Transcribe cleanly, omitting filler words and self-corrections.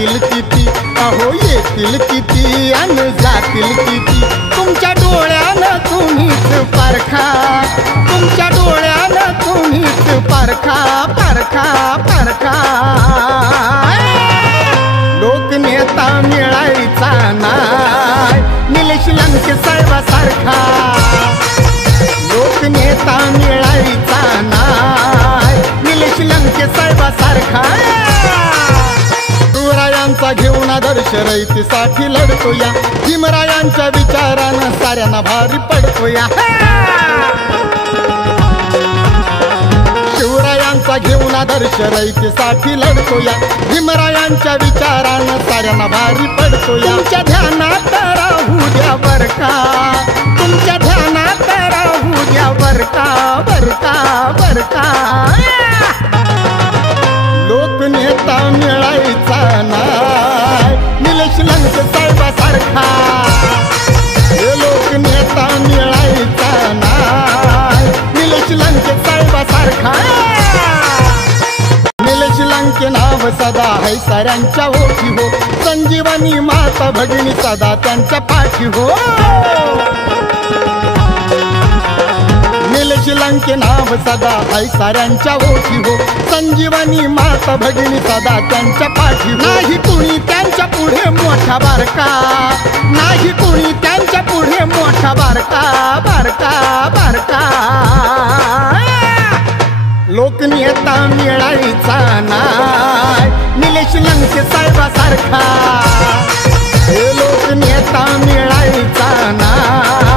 जातील किती, अहो येतील किती आणि जातील किती। तुमच्या डोळ्यानं तुम्हीच पारखा, तुमच्या डोळ्यानं तुम्हीच पारखा पारखा पारखा। लोकनेता मिळायचा नाय निलेश लंके साहेबासारखा, लोकनेता मिळायचा नाय निलेश लंके साहेबासारखा। शिवरायांचा घेऊन आदर्श रयतेसाठी लढतो या, भीमरायांच्या विचारानं साऱ्यांना भारी पडतो या। शिवरायांचा घेऊन आदर्श रयतेसाठी लढतो या, भीमरायांच्या विचारानं साऱ्यांना भारी पडतो या। तुमच्या ध्यानात राहू द्या बर का, तुमच्या ध्यानात राहू द्या बर का बर का बर का। लोकनेता मिळायचा नाय निलेश लंके साहेबासारखा, हे लोकनेता मिळायचा नाय निलेश लंके साहेबासारखा। निलेश लंके नाव सदा है साऱ्यांच्या ओठी हो, संजीवनी माता भगिनी सदा त्यांच्या पाठी हो। निलेश लंके नाव सदा है साऱ्यांच्या ओठी हो, संजीवनी माता भगिनी सदा त्यांच्या पाठी। नाही कुणी त्यांच्या पुढे मोठा बारका, नाही कुणी त्यांच्या पुढे मोठा बारका बारका बारका। लोकनेता मिळायचा नाय निलेश लंके साहेबासारखा, हे लोकनेता मिळायचा नाय